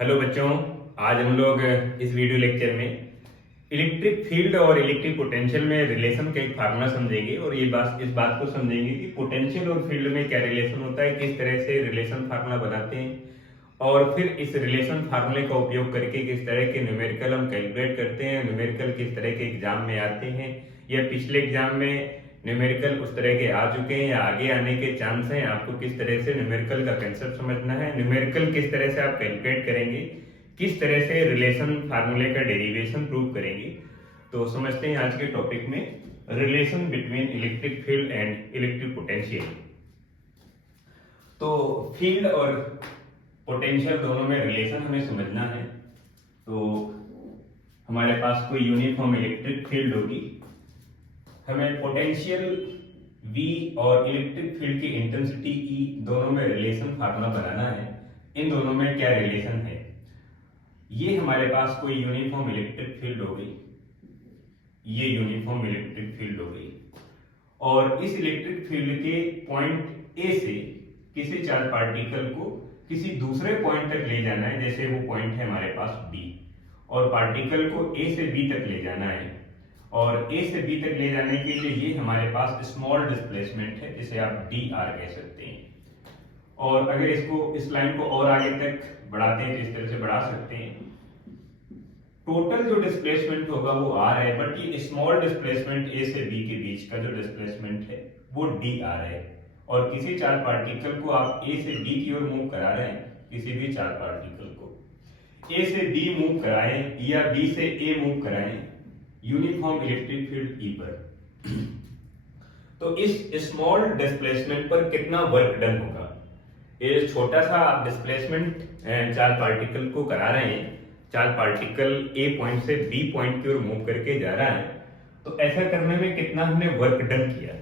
Hello बच्चों, आज हम लोग इस वीडियो लेक्चर में इलेक्ट्रिक फील्ड और इलेक्ट्रिक पोटेंशियल में रिलेशन का एक फार्मूला समझेंगे और इस बात को समझेंगे कि पोटेंशियल और फील्ड में क्या रिलेशन होता है, किस तरह से रिलेशन फार्मूला बनाते हैं और फिर इस रिलेशन फार्मूले का उपयोग करके किस तरह के न्यूमेरिकल हम कैलकुलेट करते हैं। न्यूमेरिकल किस तरह के एग्जाम में आते हैं या पिछले एग्जाम में न्यूमेरिकल उस तरह के आ चुके हैं या आगे आने के चांस हैं। आपको किस तरह से न्यूमेरिकल का कंसेप्ट समझना है, न्यूमेरिकल किस तरह से आप कैलकुलेट करेंगे, किस तरह से रिलेशन फार्मूले का डेरिवेशन प्रूव करेंगे। तो समझते हैं आज के टॉपिक में relation between electric field and electric potential. तो फील्ड और पोटेंशियल दोनों में रिलेशन हमें समझना है। तो हमारे पास कोई यूनिफॉर्म इलेक्ट्रिक फील्ड होगी, हमें पोटेंशियल V और इलेक्ट्रिक फील्ड की इंटेंसिटी E दोनों में रिलेशन फार्मूला बनाना है। इन दोनों में क्या रिलेशन है, ये हमारे पास कोई यूनिफॉर्म इलेक्ट्रिक फील्ड हो गई, ये यूनिफॉर्म इलेक्ट्रिक फील्ड हो गई और इस इलेक्ट्रिक फील्ड के पॉइंट A से किसी चार्ज पार्टिकल को किसी दूसरे पॉइंट तक ले जाना है। जैसे वो पॉइंट है हमारे पास B और पार्टिकल को A से B तक ले जाना है और A से B तक ले जाने के लिए ये हमारे पास स्मॉल डिस्प्लेसमेंट है, जिसे आप dr कह सकते हैं। और अगर इस लाइन को और आगे तक बढ़ाते हैं तो इस तरह से बढ़ा सकते हैं। टोटल जो डिस्प्लेसमेंट होगा वो r है, बट ये स्मॉल डिस्प्लेसमेंट A से B के बीच का जो डिस्प्लेसमेंट है वो dr है। और किसी चार्ज पार्टिकल को आप A से B की ओर मूव करा रहे हैं, किसी भी चार्ज पार्टिकल को A से B मूव कराएं या B से A मूव कराएं यूनिफॉर्म इलेक्ट्रिक फील्ड E पर, तो इस स्मॉल डिस्प्लेसमेंट पर कितना वर्क डन होगा। ये छोटा सा आप डिस्प्लेसमेंट चार्ज पार्टिकल को करा रहे हैं, चार्ज पार्टिकल A पॉइंट से B पॉइंट की ओर मूव करके जा रहा है, तो ऐसा करने में कितना हमने वर्क डन किया।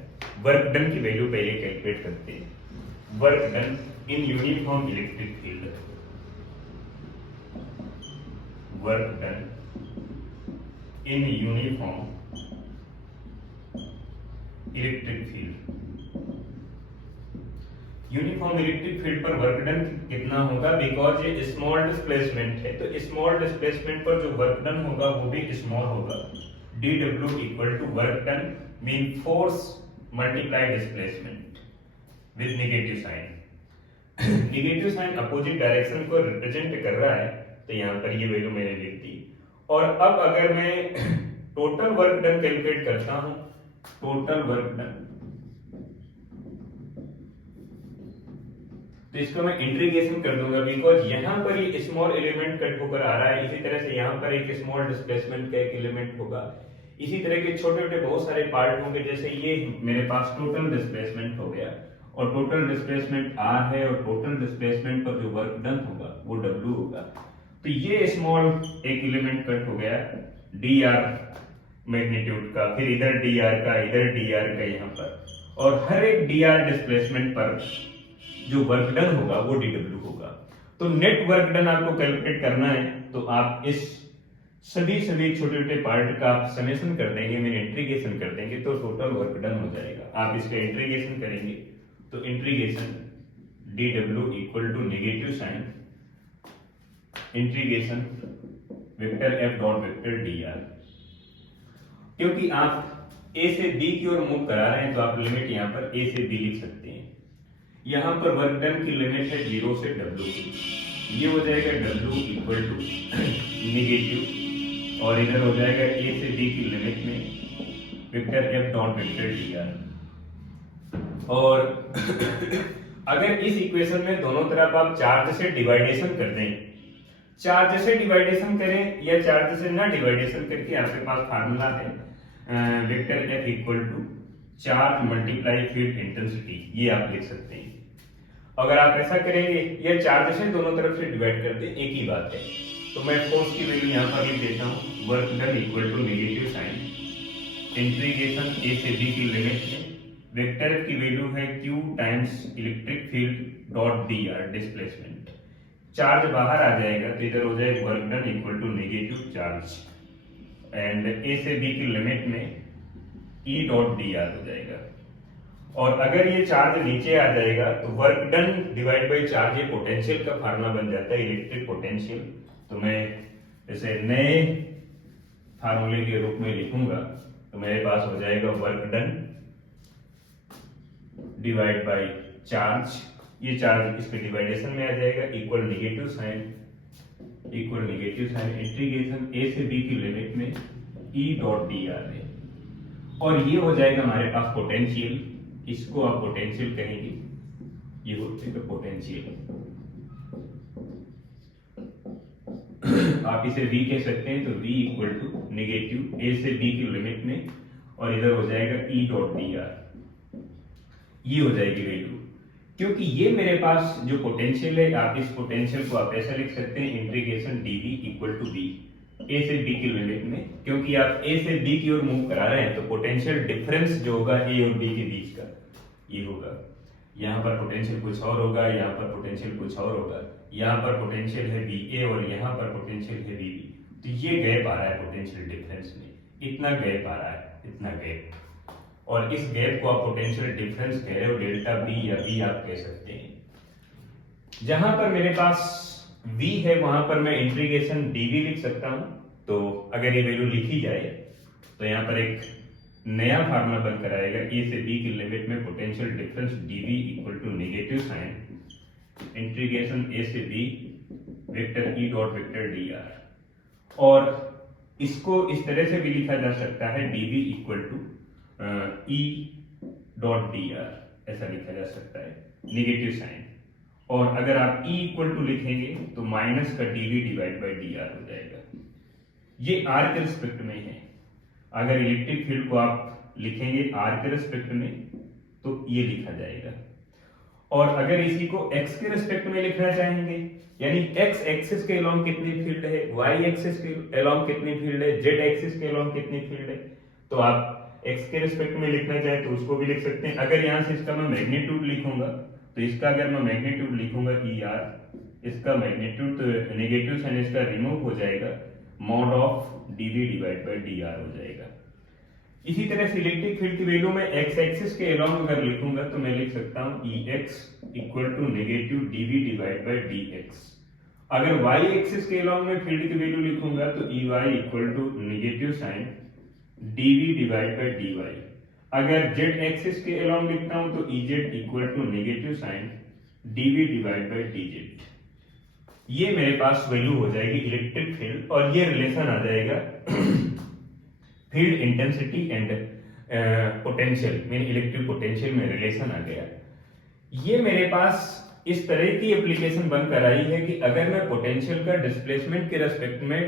वर्क डन की वैल्यू पहले कैलकुलेट करते हैं। Work done in uniform electric field, work done in uniform electric field. Uniform electric field पर वर्क डन कितना होगा, बिकॉज ये स्मॉल डिस्प्लेसमेंट है तो स्मॉल डिस्प्लेसमेंट पर जो वर्क डन होगा वो भी स्मॉल होगा। dw equal to work done mean force multiply displacement with negative sign. Negative sign opposite direction को रिप्रेजेंट कर रहा है, तो यहाँ पर ये वैल्यू मैंने लिख दी। और अब अगर मैं टोटल वर्क डन कैलकुलेट करता हूं, टोटल वर्क डन, तो इसको मैं इंटीग्रेशन कर दूंगा, बिकॉज यहां पर ये स्मॉल एलिमेंट कट होकर आ रहा है। इसी तरह से यहां पर एक स्मॉल डिस्प्लेसमेंट का एक एलिमेंट होगा, इसी तरह के छोटे छोटे बहुत सारे पार्ट होंगे। जैसे ये मेरे पास टोटल डिस्प्लेसमेंट हो गया और टोटल डिस्प्लेसमेंट r है और टोटल डिस्प्लेसमेंट पर जो वर्क डन होगा वो w होगा। तो ये स्मॉल एक एलिमेंट कट हो गया dr मैग्नीट्यूड का, फिर इधर dr का, इधर dr का यहाँ पर, और हर एक dr डिस्प्लेसमेंट पर जो वर्क डन होगा वो dw होगा। तो नेट वर्क डन आपको कैलकुलेट करना है, तो आप इस सभी छोटे छोटे पार्ट का आप समेशन कर देंगे, मैंने इंटीग्रेशन कर देंगे, तो टोटल वर्क डन हो जाएगा। आप इसका इंटीग्रेशन करेंगे तो integration dw equal to negative sign integration vector f dot vector dr। क्योंकि आप a से b की ओर मूव करा रहे हैं तो आप लिमिट यहाँ पर a से b लिख सकते हैं। यहाँ पर वर्क डन की लिमिट है 0 से w की, ये हो जाएगा w इक्वल टू नेगेटिव और इधर हो जाएगा a से b की लिमिट में vector f dot vector dr। और अगर इस इक्वेशन में दोनों तरफ आप चार्ज से डिवाइडेशन कर दें, चार्ज से डिवाइडेशन करें या चार्ज से ना डिवाइडेशन करके आपके पास फार्मूला है vector f equal to charge multiply field intensity, ये आप लिख सकते हैं। अगर आप ऐसा करेंगे या चार्ज से दोनों तरफ से डिवाइड कर दें, एक ही बात है। तो मैं फोर्स की वैल्यू यहाँ पर लिख देता हूँ, work done equal to negative sign integration a से b की लिमिट में वेक्टर की वैल्यू है q times electric field dot dr displacement. Charge बाहर आ जाएगा तो इधर हो जाएगा work done equal to negative charge and a से b की लिमिट में e डॉट dr हो जाएगा। और अगर ये चार्ज नीचे आ जाएगा तो work done divide by charge, ये पोटेंशियल का फार्मूला बन जाता है, इलेक्ट्रिक पोटेंशियल। तो मैं इसे नए फार्मूले के रूप में लिखूंगा, तो मेरे पास हो जाएगा work done divide by charge, ये चार्ज इसके डिवाइडेशन में आ जाएगा, इक्वल नेगेटिव साइन इंटीग्रेशन ए से बी की लिमिट में ई डॉट डी आर है। और ये हो जाएगा हमारे पास पोटेंशियल, इसको आप पोटेंशियल कहेंगे, ये हो जाएगा पोटेंशियल। आप इसे v कह सकते हैं, तो v equal to negative a से b की लिमिट में, और इधर हो जाएगा e डॉट डी आर, ये हो जाएगी वैल्यू। क्योंकि ये मेरे पास जो पोटेंशियल है, आप इस पोटेंशियल को आप ऐसा लिख सकते हैं, integration dv equal to b, a से b की लिमिट में, क्योंकि आप a से b की ओर मूव करा रहे हैं, तो पोटेंशियल डिफरेंस जो होगा a और b के बीच का, ये होगा। यहाँ पर पोटेंशियल कुछ और होगा, यहाँ पर पोटेंशियल कुछ और होगा, यहाँ पर पोटेंशियल है VA और यहाँ पर पोटेंशियल है VB, तो ये गैप आ रहा है पोटेंशियल डिफरेंस में, इतना गैप आ रहा है, इतना गैप, और इस गैप को आप पोटेंशियल डिफरेंस कह रहे हो, डेल्टा B या B आप कह सकते हैं। जहां पर मेरे पास V है वहां पर मैं इंटीग्रेशन dV लिख सकता हूं। तो अगर ये वैल्यू लिखी जाए तो यहाँ पर एक नया फार्मूला बनकर आएगा, A से B की लिमिट में potential difference dV equal to negative sign integration A से B vector E dot vector dr, और इसको इस तरह से भी लिखा जा सकता है, dV equal to E dot dr, ऐसा लिखा जा सकता है, नेगेटिव साइन। और अगर आप E इक्वल टू लिखेंगे तो माइनस का dV डिवाइड बाई dr हो जाएगा। ये r के रिस्पेक्ट में है। अगर इलेक्ट्रिक फील्ड को आप लिखेंगे r के रिस्पेक्ट में तो ये लिखा जाएगा, और अगर इसी को x के रिस्पेक्ट में लिखना चाहेंगे, यानी x एक्सिस के अलोंग कितनी फील्ड है, y एक्सिस के अलोंग कितनी फील्ड है, z एक्सिस के अलोंग कितनी फील्ड है, तो आप x के रिस्पेक्ट में लिखना चाहें तो उसको भी लिख सकते हैं। अगर यहाँ से इसका मैं मैग्नीट्यूड लिखूंगा, तो इसका अगर मैं मैग्नीट्यूड लिखूंगा ER, इसका मैग्नीट्यूड तो नेगेटिव साइन इसका रिमूव हो जाएगा, mod of dV divide by dr हो जाएगा। इसी तरह से इलेक्ट्रिक फील्ड की वैल्यू में x एक्सिस के अलोंग अगर लिखूंगा तो मैं लिख सकता हूं Ex equal to negative dV divide by dx। अगर y एक्सिस के अलोंग में फील्ड की वैल्यू लिखूंगा तो Ey equal to negative sign dV divide by dy। अगर z एक्सिस के अलोंग लिखता हूं तो Ez equal to negative sign dV divide by dz। ये मेरे पास वैल्यू हो जाएगी इलेक्ट्रिक फील्ड, और ये रिलेशन आ जाएगा फील्ड इंटेंसिटी एंड पोटेंशियल में, इलेक्ट्रिक पोटेंशियल में रिलेशन आ गया। ये मेरे पास इस तरह की एप्लीकेशन बनकर आई है कि अगर मैं पोटेंशियल का डिस्प्लेसमेंट के रेस्पेक्ट में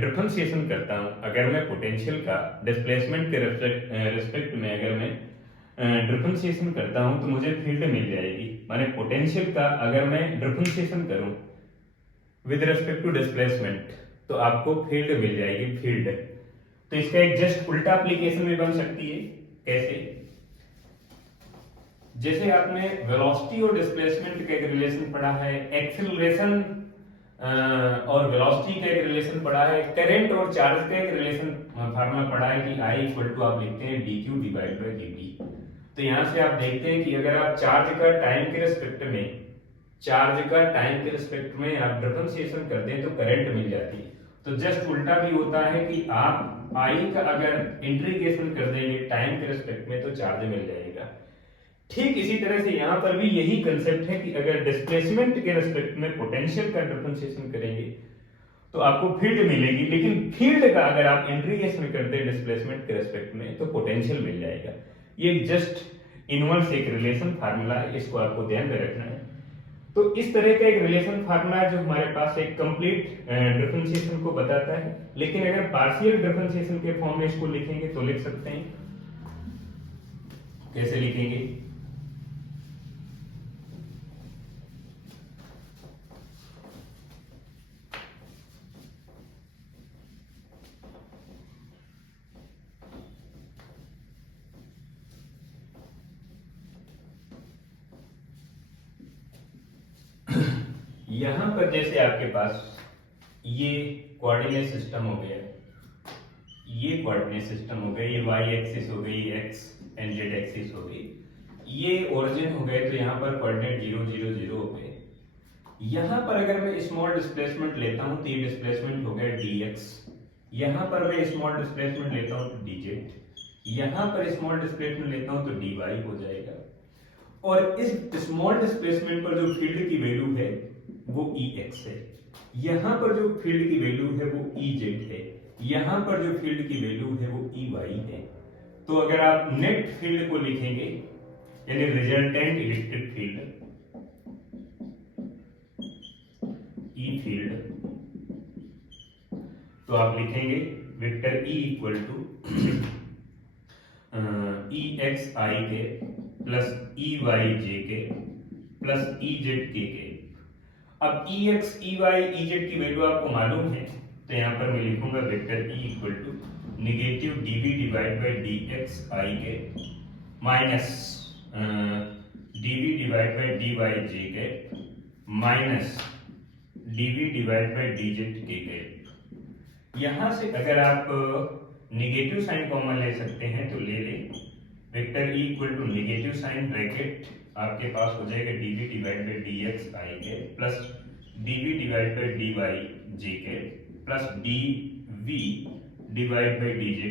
डिफरेंशिएशन करता हूं, अगर मैं पोटेंशियल का डिस्प्लेसमेंट के रेस्पेक्ट में अगर मैं डिफरेंशिएशन करता हूं तो मुझे फील्ड मिल जाएगी। माने पोटेंशियल का अगर मैं डिफरेंशिएशन करूं विद रिस्पेक्ट टू डिस्प्लेसमेंट तो आपको फील्ड मिल जाएगी, फील्ड। तो इसका एक जस्ट उल्टा एप्लीकेशन भी बन सकती है। कैसे? जैसे आपने वेलोसिटी और डिस्प्लेसमेंट का एक रिलेशन पढ़ा है, एक्सेलरेशन और वेलोसिटी का एक रिलेशन पढ़ा है, करंट और चार्ज का एक रिलेशन फार्मूला पढ़ा है कि I इक्वल टू आप लिखते हैं dq डिवाइड बाई dt। तो यहां से आप देखते हैं कि अगर आप चार्ज का टाइम के रिस्पेक्ट में आप डिफरेंशिएशन करते हैं तो करंट मिल जाती है। तो जस्ट उल्टा भी होता है कि आप I का अगर इंटीग्रेशन कर देंगे टाइम के रिस्पेक्ट में तो चार्ज मिल जाएगा। ठीक इसी तरह से यहाँ पर भी यही कंसेप्ट है कि अगर डिस्प्लेसमेंट के रिस्पेक्ट में पोटेंशियल का डिफरेंशिएशन करेंगे तो आपको फील्ड मिलेगी, लेकिन फील्ड का अगर आप इंटीग्रेशन करते हैं डिस्प्लेसमेंट के रिस्पेक्ट में तो पोटेंशियल मिल जाएगा। ये जस्ट इनवर्स एक रिलेशन फार्मूला है, इसको आपको ध्यान में रखना है। तो इस तरह का एक रिलेशन फार्मूला है जो हमारे पास एक कंप्लीट डिफरेंशिएशन को बताता है, लेकिन अगर पार्शियल डिफरेंशिएशन के फॉर्म में इसको लिखेंगे तो लिख सकते हैं। कैसे लिखेंगे? यहां पर जैसे आपके पास ये कोऑर्डिनेट सिस्टम हो गया, ये कोऑर्डिनेट सिस्टम हो गया, ये y एक्सिस हो गई x, एंड जेड एक्सिस हो गई, ये ओरिजिन हो गए, तो यहाँ पर कोऑर्डिनेट 0 0 0 हो गए। यहाँ पर अगर मैं स्मॉल डिस्प्लेसमेंट लेता हूँ तो ये डिस्प्लेसमेंट हो गया dx, यहाँ पर मैं स्मॉल डिस्प्लेसमेंट लेता हूँ तो dz, यहाँ पर स्मॉल डिस्प्लेसमेंट लेता हूँ तो dy हो जाएगा। और इस स्मॉल डिस्प्लेसमेंट पर जो फील्ड की वैल्यू है वो Ex है, यहाँ पर जो फील्ड की वैल्यू है वो Ez है, यहाँ पर जो फील्ड की वैल्यू है वो Ey है। तो अगर आप नेट फील्ड को लिखेंगे यानी resultant electric field E field, तो आप लिखेंगे vector E equal to EXI के प्लस EYJ के प्लस EZ के। अब EX, EY, EZ की वैल्यू आपको मालूम है, तो यहाँ पर मैं लिखूंगा vector E equal to negative dV divide by DXI के minus dV divide by DYJ के minus dV divide by DZ के। यहां से अगर आप निगेटिव साइन कॉमन ले सकते हैं तो ले लें, vector E equal to negative sign bracket आपके पास हो जाएगा dV डिवाइड बाई DXI के plus dV divide by DYJ के plus dV divide by DZ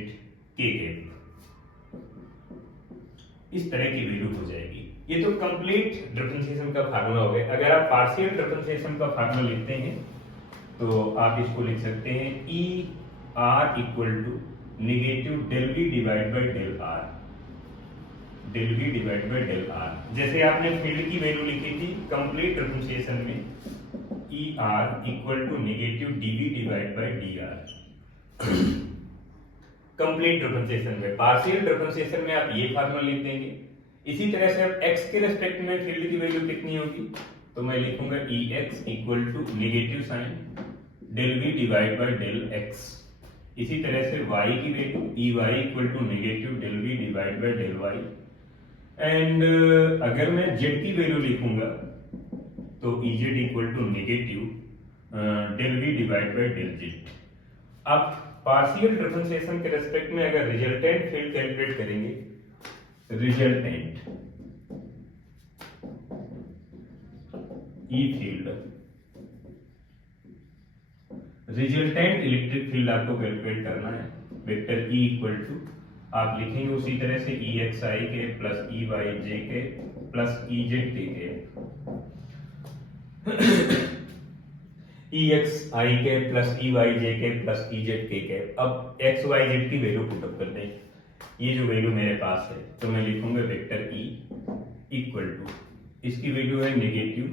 के। इस तरह की वैल्यू हो जाएगी। ये तो कंप्लीट डिफरेंशिएशन का फार्मूला हो गया। अगर आप पार्शियल डिफरेंशिएशन का फार्मूला लिखते हैं तो आप इसको लिख सकते हैं E R equal to negative del V divide by del R, del V divide by del R. जैसे आपने फील्ड की वैल्यू लिखी थी कंप्लीट डिफरेंशिएशन में E R equal to negative DV divide by D R. Complete differentiation में, partial differentiation में आप ये फार्मूला लिख देंगे। इसी तरह से अब x के रेस्पेक्ट में फील्ड की वैल्यू कितनी होगी, तो मैं लिखूंगा Ex equal to negative sign del v divide by del x। इसी तरह से y की वैल्यू Ey equal to negative del v divide by del y। And अगर मैं z की वैल्यू लिखूंगा तो Ez equal to negative del v divide by del z। अब पार्शियल डिफरेंशिएशन के रेस्पेक्ट में अगर रिजल्टेंट फील्ड कैलकुलेट करेंगे, resultant E field, resultant electric field आपको कैलकुलेट करना है। वेक्टर E इक्वल टू आप लिखेंगे उसी तरह से EXI के प्लस EYJ के प्लस EZ के EXI के प्लस EYJ के प्लस EZ के। अब XYZ की वैल्यू पुटअप कर दें, ये जो वैल्यू मेरे पास है तो मैं लिखूंगा वेक्टर E इक्वल टू, इसकी वैल्यू है negative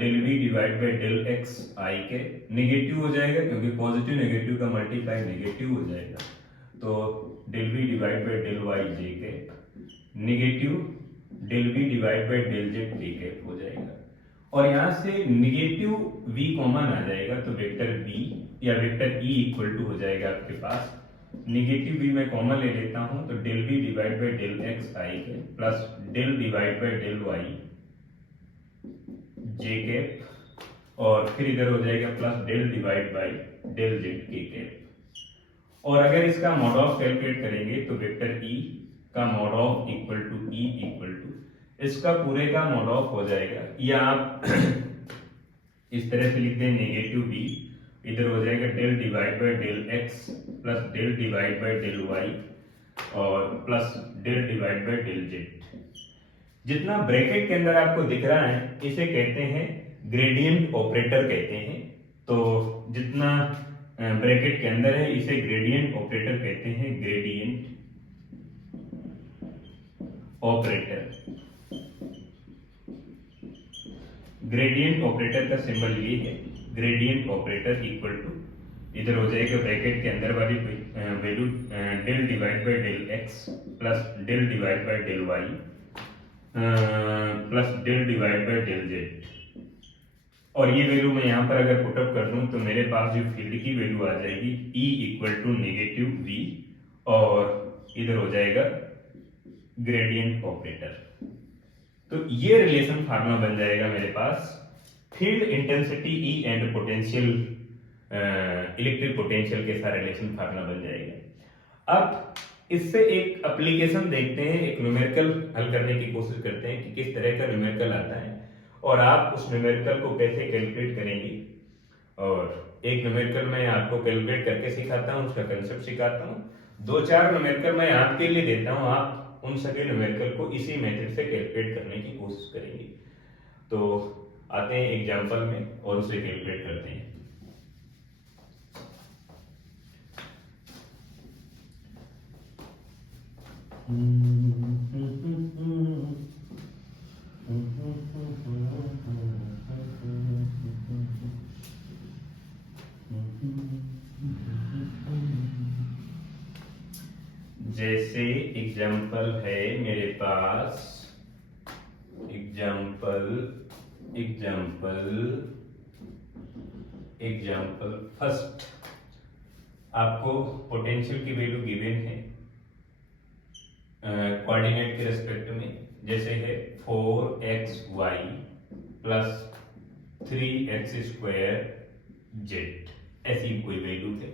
del v divide by del x i के, नेगेटिव हो जाएगा क्योंकि पॉजिटिव नेगेटिव का मल्टीप्लाई नेगेटिव हो जाएगा, तो del v divide by del y j के negative del v divide by del z के हो जाएगा। और यहाँ से नेगेटिव v कॉमन आ जाएगा तो वेक्टर v या वेक्टर E इक्वल टू हो जाएगा आपके पास नेगेटिव v मैं कॉमन ले लेता हूं तो del v divide by del x i के plus del divide bye del y j के, और फिर इधर हो जाएगा plus del divide bye del z के। और अगर इसका मॉड ऑफ कैलकुलेट करेंगे तो वेक्टर E का mod of equal to E equal to इसका पूरे का मॉड ऑफ हो जाएगा, या आप इस तरह से लिख दें नेगेटिव v, इधर हो जाएगा del divide bye del x plus del divide bye del y और plus del divide bye del z। जितना ब्रैकेट के अंदर आपको दिख रहा है इसे कहते हैं ग्रेडियंट ऑपरेटर कहते हैं। तो जितना ब्रैकेट के अंदर है इसे ग्रेडियंट ऑपरेटर कहते हैं, ग्रेडियंट ऑपरेटर। ग्रेडियंट ऑपरेटर का सिंबल ये है, ग्रेडियंट ऑपरेटर इक्वल टू इधर हो जाएगा ब्रैकेट के अंदर वाली value del divide bye del x plus del divide bye del y plus del divide bye del z। और ये वैल्यू मैं यहाँ पर अगर पुटअप कर दूं तो मेरे पास जो फील्ड की वैल्यू आ जाएगी E equal to negative v और इधर हो जाएगा ग्रेडियंट ऑपरेटर। तो ये रिलेशन फार्मूला बन जाएगा मेरे पास field intensity E and potential electric potential के साथ रिलेशन फार्मूला बन जाएगा। अब इससे एक एप्लीकेशन देखते हैं, एक न्यूमेरिकल हल करने की कोशिश करते हैं कि किस तरह का न्यूमेरिकल आता है और आप उस न्यूमेरिकल को कैसे कैलकुलेट करेंगे। और एक न्यूमेरिकल मैं आपको कैलकुलेट करके सिखाता हूँ, उसका कंसेप्ट सिखाता हूँ। 2-4 न्यूमेरिकल मैं आपके लिए देता हूँ, आप उन सभी न्यूमेरिकल को इसी मेथड से कैलकुलेट करने की कोशिश करेंगे। तो आते हैं एग्जाम्पल में और उसे कैलकुलेट करते हैं। जैसे एग्जाम्पल है मेरे पास, एग्जाम्पल फर्स्ट, आपको पोटेंशियल की वैल्यू गिवन है कोऑर्डिनेट के रेस्पेक्ट में, जैसे है 4xy प्लस 3x² z, ऐसी कोई वैल्यू है।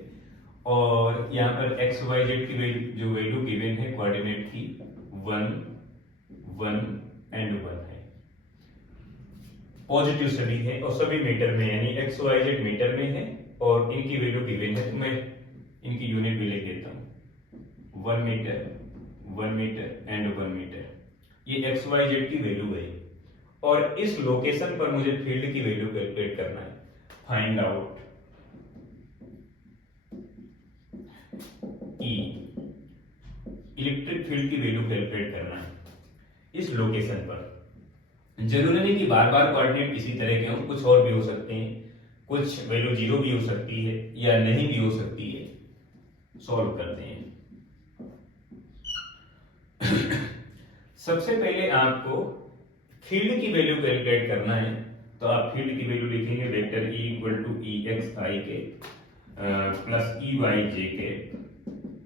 और यहाँ पर xyz की वैल्यू, जो वैल्यू गिवन है कोऑर्डिनेट की, 1 1 एंड 1 है। पॉजिटिव सभी है और सभी मीटर में, यानी xyz मीटर में है और इनकी वैल्यू गिवन है। तो मैं इनकी यूनिट भी लिख देता हूँ, 1 मीटर 1 मीटर एंड 1 मीटर। ये xyz की वैल्यू है और इस लोकेशन पर मुझे फील्ड की वैल्यू कैलकुलेट करना है। Find out E, electric field की वैल्यू कैलकुलेट करना है इस लोकेशन पर। जरूरी नहीं कि बार बार कोऑर्डिनेट इसी तरह के हों, कुछ और भी हो सकते हैं, कुछ वैल्यू 0 भी हो सकती है या नहीं भी हो सकती है। सॉल्व करते हैं। सबसे पहले आपको फील्ड की वैल्यू कैलकुलेट करना है, तो आप फील्ड की वैल्यू लिखेंगे vector E equal to EXI के प्लस EYJ के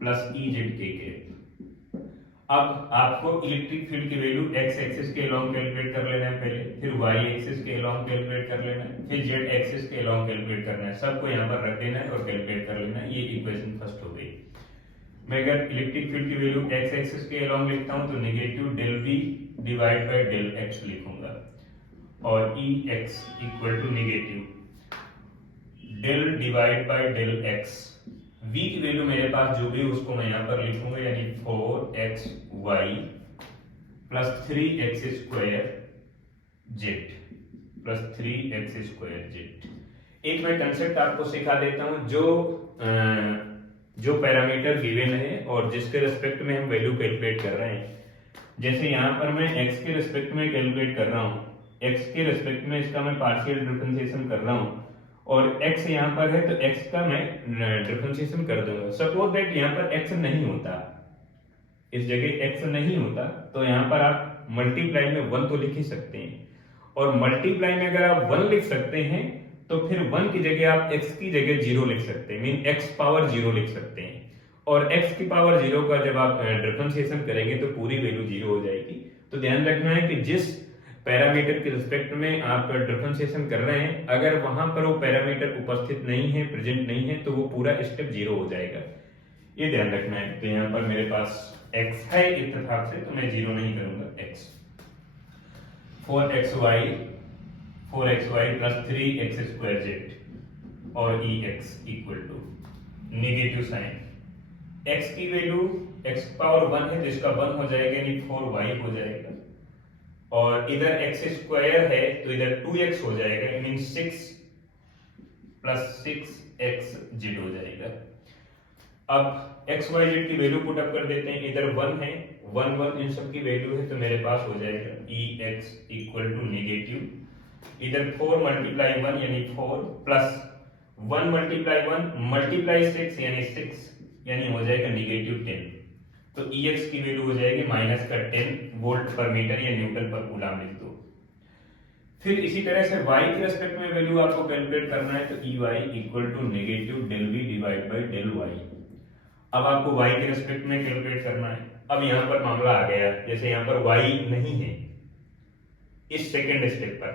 प्लस EZ के। अब आपको इलेक्ट्रिक फील्ड की वैल्यू x एक्सिस के अलोंग कैलकुलेट कर लेना है पहले, फिर y एक्सिस के अलोंग कैलकुलेट कर लेना है, फिर z एक्सिस के अलोंग कैलकुलेट करना है। सबको यहाँ पर रख देना है और कैलकुलेट कर लेना है। ये इक्वेशन फर्स्ट हो गई। मैं अगर इलेक्ट्रिक फील्ड की वैल्यू x एक्सिस के अलोंग लिखता हूँ तो negative del v divide by del x लिखूंगा और Ex equal to negative del divide bye del x। v की वैल्यू मेरे पास जो भी उसको मैं यहाँ पर लिखूंगा, यानी 4xy plus 3x² z plus 3x² z। एक मैं कंसेप्ट आपको सिखा देता हूँ, जो पैरामीटर गिवन है और जिसके रेस्पेक्ट में हम वैल्यू कैलकुलेट कर रहे हैं। जैसे यहाँ पर मैं x के रेस्पेक्ट में कैलकुलेट कर रहा हूँ, x के रेस्पेक्ट में इसका मैं पार्शियल डिफरेंशिएशन कर रहा हूँ और x यहाँ पर है तो x का मैं डिफरेंशिएशन कर दूंगा। सपोज दैट यहाँ पर x नहीं होता, इस जगह x नहीं होता, तो यहाँ पर आप मल्टीप्लाई में 1 तो लिख ही सकते हैं और मल्टीप्लाई में अगर आप 1 लिख सकते हैं तो फिर 1 की जगह आप x की जगह 0 लिख सकते हैं, मीन x पावर 0 लिख सकते हैं। और x की पावर 0 का जब आप डिफरेंशिएशन करेंगे तो पूरी वैल्यू 0 हो जाएगी। तो ध्यान रखना है कि जिस पैरामीटर के रिस्पेक्ट में आप डिफरेंशिएशन कर रहे हैं, अगर वहां पर वो पैरामीटर उपस्थित नहीं है, प्रेजेंट नहीं है, तो वो पूरा स्टेप 0 हो जाएगा। ये ध्यान रखना है। तो यहाँ पर मेरे पास x है इत्तेफाक से, तो मैं 0 नहीं करूंगा। x 4xy plus 3x² z और Ex equal to negative sign. x की वैल्यू x पावर 1 है, जिसका 1 हो जाएगा यानी 4y हो जाएगा और इधर x² है तो इधर 2x हो जाएगा, मीन 6 प्लस 6xz हो जाएगा। अब x y z की वैल्यू पुट अप कर देते हैं, इधर 1 है, 1 1 इन सब की वैल्यू है, तो मेरे पास हो जाएगा Ex इक्वल टू नेगेटिव इधर 4 मल्टीप्लाई 1 यानी 4 प्लस 1 मल्टीप्लाई 1 मल्टीप्लाई 6 यानी 6 यानी हो जाएगा नेगेटिव 10। तो Ex की वैल्यू हो जाएगी माइनस का 10 वोल्ट पर मीटर या न्यूटन पर कूलम लिख दो। फिर इसी तरह से y के रेस्पेक्ट में वैल्यू आपको कैलकुलेट करना है, तो Ey equal to negative del v divide by del y। अब आपको y के रेस्पेक्ट में कैलकुलेट करना है। अब यहाँ पर मामला आ गया, जैसे यहाँ पर y नहीं है, इस सेकंड स्टेप पर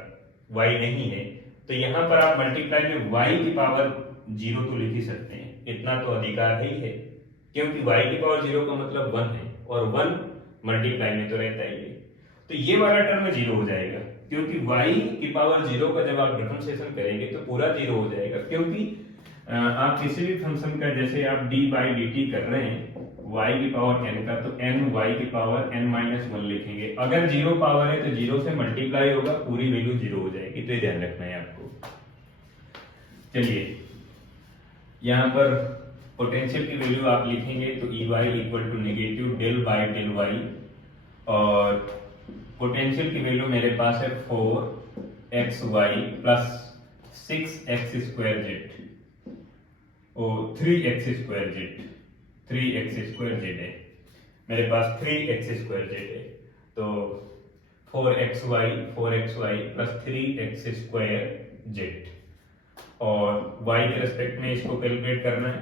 y नहीं है, तो यहाँ पर आप मल्टीप्लाई में y की पावर 0 तो लिख ही सकते हैं, इतना तो अधिकार ही है। क्योंकि y की पावर 0 का मतलब 1 है और 1 मल्टीप्लाई में तो रहता ही है। तो ये वाला टर्म 0 हो जाएगा, क्योंकि y की पावर 0 का जब आप डिफरेंशिएशन करेंगे तो पूरा 0 हो जाएगा। क्योंकि आप किसी भी फंक्शन का जैसे आप डी बाई डी टी कर रहे हैं y की पावर n का, तो n y की पावर n माइनस 1 लिखेंगे। अगर 0 पावर है तो 0 से मल्टीप्लाई होगा, पूरी वैल्यू 0 हो जाएगी। तो ये ध्यान रखना है आपको। चलिए यहाँ पर पोटेंशियल की वैल्यू आप लिखेंगे तो E Y equal to negative del by del Y, और पोटेंशियल की वैल्यू मेरे पास है 4xy plus 6x square Z और 3x square Z, 3x square Z है मेरे पास, 3x स्क्वायर जेड है। तो 4xy plus 3x square Z, और y के रेस्पेक्ट में इसको कैलकुलेट करना है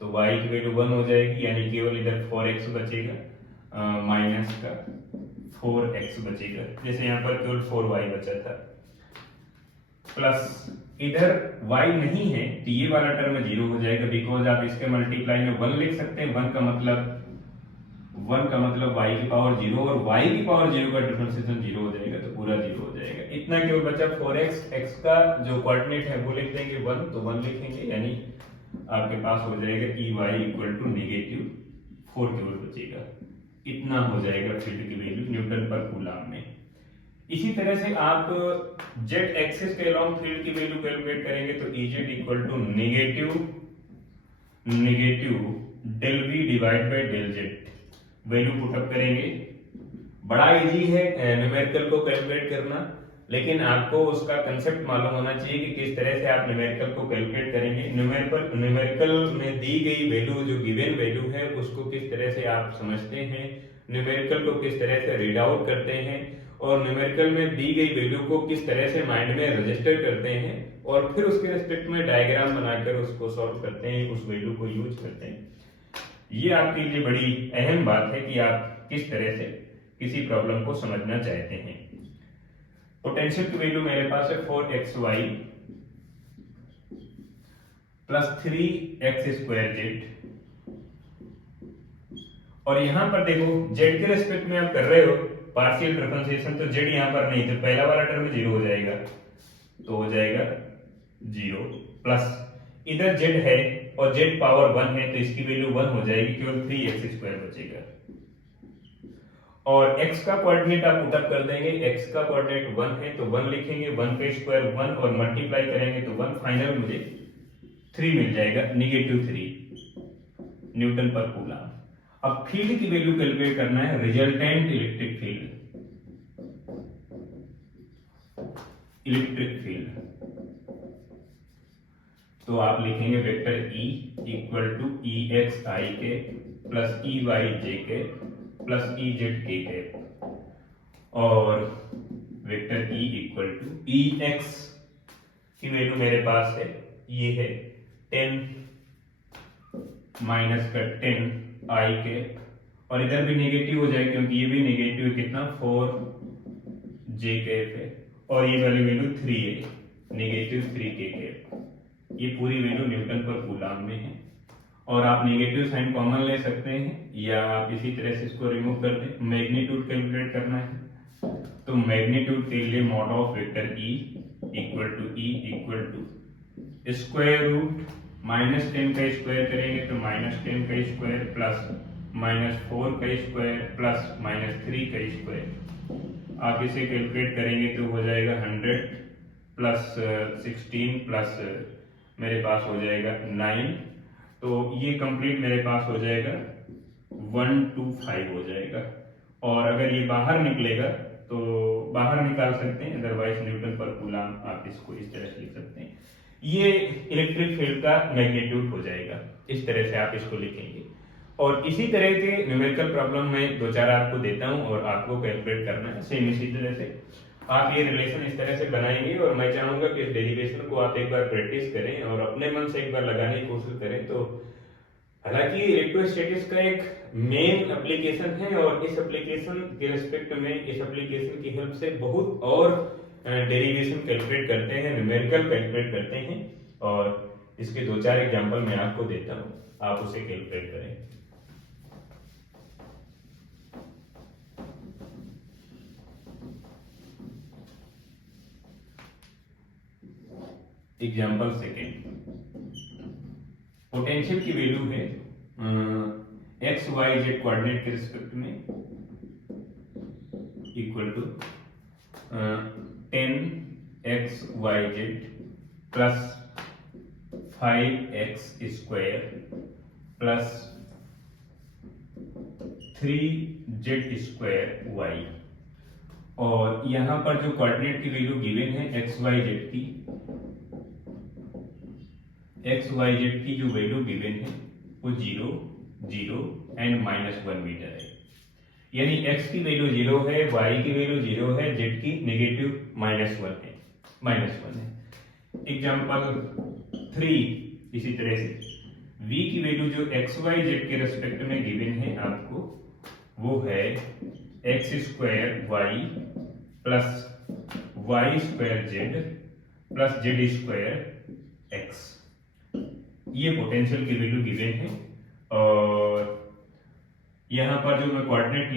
तो y की वैल्यू 1 हो जाएगी, यानी केवल इधर 4x बचेगा, माइनस का 4x बचेगा, जैसे यहाँ पर केवल 4y बचा था, प्लस इधर y नहीं है तो ये वाला टर्म 0 हो जाएगा, बिकॉज आप इसके मल्टीप्लाई में 1 लिख सकते हैं। 1 का मतलब y की पावर 0, और y की पावर 0 का डिफरेंशिएशन 0 हो जाएगा, तो पूरा 0 हो जाएगा। इतना केवल बचा 4x, x का जो कोऑर्डिनेट है वो लिख देंगे 1, तो 1 लिखेंगे, यानी आपके पास हो जाएगा E Y equal to negative 4 केवल बचेगा। इतना हो जाएगा फील्ड की वैल्यू न्यूटन पर कूलम में। इसी तरह से आप जेड एक्सिस के अलोंग फील्ड की वैल्यू कैलकुलेट करेंगे तो E Z equal to negative del V divide bye del Z, value put up करेंगे। बड़ा इजी है न्यूमेरिकल को कैलकुलेट करना, लेकिन आपको उसका कंसेप्ट मालूम होना चाहिए कि किस तरह से आप न्यूमेरिकल को कैलकुलेट करेंगे। न्यूमेरिकल में दी गई वैल्यू, जो गिवन वैल्यू है, उसको किस तरह से आप समझते हैं, न्यूमेरिकल को किस तरह से रीड आउट करते हैं, और न्यूमेरिकल में दी गई वैल्यू को किस तरह से माइंड में रजिस्टर करते हैं, और फिर उसके रिस्पेक्ट में डायग्राम बनाकर उसको सॉल्व करते हैं, उस वैल्यू को यूज करते हैं। ये आपके लिए बड़ी अहम बात है कि आप किस तरह से किसी प्रॉब्लम को समझना चाहते हैं। पोटेंशियल की वैल्यू मेरे पास है 4xy plus 3x square Z, और यहां पर देखो z के रेस्पेक्ट में आप कर रहे हो पार्शियल डिफरेंशिएशन, तो z यहां पर नहीं, तो पहला वाला टर्म 0 हो जाएगा, तो हो जाएगा 0, प्लस इधर z है और z पावर 1 है तो इसकी वैल्यू 1 हो जाएगी, केवल 3x स्क्वायर बचेगा। और x का कोऑर्डिनेट आप पुटअप कर देंगे, x का कोऑर्डिनेट 1 है तो 1 लिखेंगे, 1 का स्क्वायर 1 और मल्टीप्लाई करेंगे तो 1, फाइनल मुझे 3 मिल जाएगा, -3 न्यूटन पर कूलम। अब फील्ड की वैल्यू कैलकुलेट करना है, रिजल्टेंट इलेक्ट्रिक फील्ड, तो आप लिखेंगे vector E equal to EX I के प्लस EY J के प्लस EZ K के, और vector E equal to EX की वैल्यू मेरे पास है, ये है 10 माइनस का 10 I के, और इधर भी नेगेटिव हो जाए क्योंकि ये भी नेगेटिव है, कितना 4 J के है, और ये वाली वैल्यू 3 है, -3 के। ये पूरी वैल्यू न्यूटन पर कूलम में है, और आप नेगेटिव साइन कॉमन ले सकते हैं या आप इसी तरह से इसको रिमूव कर दें। मैग्नीट्यूड कैलकुलेट करना है तो मैग्नीट्यूड के लिए mod of vector E equal to square root -10 का स्क्वायर करेंगे तो -10 का स्क्वायर प्लस -4 का स्क्वायर प्लस -3 का स्क्वायर। आप इसे कैलकुलेट करेंगे तो हो जाएगा 100 प्लस 16 प्लस मेरे पास हो जाएगा 9, तो ये कंप्लीट मेरे पास हो जाएगा 125 हो जाएगा। और अगर ये बाहर निकलेगा तो बाहर निकाल सकते हैं, अदरवाइज न्यूटन पर कूलम आप इसको इस तरह से लिख सकते हैं। ये इलेक्ट्रिक फील्ड का मैग्नीट्यूड हो जाएगा, इस तरह से आप इसको लिखेंगे। और इसी तरह के न्यूमेरिकल प्रॉब्लम में 2-4 आपको देता हूं और आपको कैलकुलेट करना है, सेम इसी तरह से आप ये रिलेशन इस तरह से बनाएंगे। और मैं चाहूंगा कि इस डेरिवेशन को आप एक बार प्रैक्टिस करें और अपने मन से एक बार लगाने की कोशिश करें। तो हालांकि इलेक्ट्रोस्टैटिक्स का एक मेन एप्लीकेशन है, और इस एप्लीकेशन के रिस्पेक्ट में इस एप्लीकेशन की हेल्प से बहुत और डेरिवेशन कैलकुलेट करते हैं, न्यूमेरिकल कैलकुलेट करते हैं, और इसके 2-4 एग्जांपल मैं आपको देता हूं, आप उसे कैलकुलेट करें। एग्जाम्पल सेकेंड, पोटेंशियल की वैल्यू है एक्स वाई जेड कोऑर्डिनेट के रिस्पेक्ट में equal to 10xyz plus 5x² plus 3z²y। और यहां पर जो कोऑर्डिनेट की वैल्यू गिवन है एक्स वाई जेड की जो वैल्यू गिवन है वो 0, 0 एंड -1 मीटर है। यानी x की वैल्यू 0 है, y की वैल्यू 0 है, z की नेगेटिव -1 है। एग्जांपल 3 इसी तरह से v की वैल्यू जो x y z के रेस्पेक्ट में गिवन है आपको वो है x² plus y² z plus z² x। ये पोटेंशियल की वैल्यू गिवन है। और यहां पर जो मैं कोऑर्डिनेट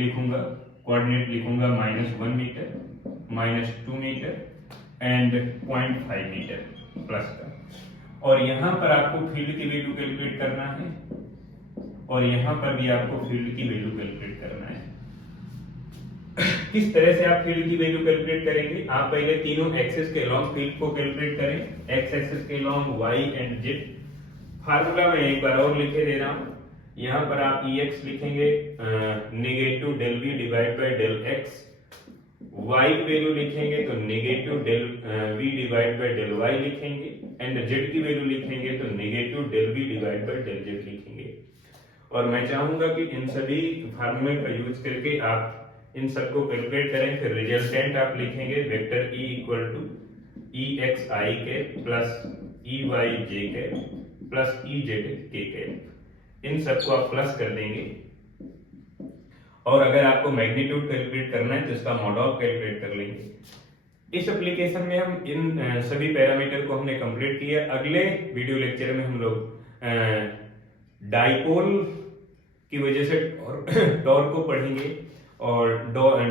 लिखूंगा -1 metre, -2 metre and 0.5 metre plus का। और यहां पर आपको फील्ड की वैल्यू कैलकुलेट करना है और यहां पर भी आपको फील्ड की वैल्यू कैलकुलेट करना है। किस तरह से आप फील्ड की वैल्यू कैलकुलेट करेंगे? आप पहले तीनों एक्सिस के लॉन्ग फील्ड को कैलकुलेट करें, एक्स एक्सिस के along, Y and Z. Formula मैं एक बार और लिखे दे रहा हूं। यहां पर आप Ex लिखेंगे negative del v divide by del x, y value लिखेंगे तो negative del v divide by del y लिखेंगे एंड z की वैल्यू लिखेंगे तो negative del v divide by del z लिखेंगे। और मैं चाहूंगा कि इन सभी फार्मूले का यूज करके आप इन सबको कैलकुलेट करें। फिर रिजल्टेंट आप लिखेंगे vector E equal to EXi plus EYj plus EZk। इन सबको आप प्लस कर देंगे। और अगर आपको मैग्नीट्यूड कैलकुलेट करना है तो इसका मॉड ऑफ कैलकुलेट कर लेंगे। इस एप्लीकेशन में हम इन सभी पैरामीटर को हमने कंप्लीट किया। अगले वीडियो लेक्चर में हम लोग डाइपोल की वजह से टॉर्क को पढ़ेंगे और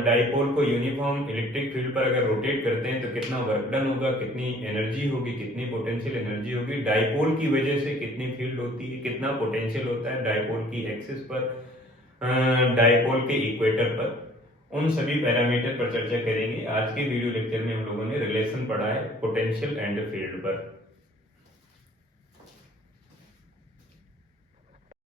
डाइपोल को यूनिफॉर्म इलेक्ट्रिक फील्ड पर अगर रोटेट करते हैं तो कितना वर्क डन होगा, कितनी एनर्जी होगी, कितनी पोटेंशियल एनर्जी होगी, डाइपोल की वजह से कितनी फील्ड होती है, कितना पोटेंशियल होता है डाइपोल की एक्सिस पर, डाइपोल के इक्वेटर पर। उन सभी पैरामीटर पर चर्चा करेंगे। आज के वीडियो लेक्चर में हम लोगों ने रिलेशन पढ़ा है पोटेंशियल एंड फील्ड पर।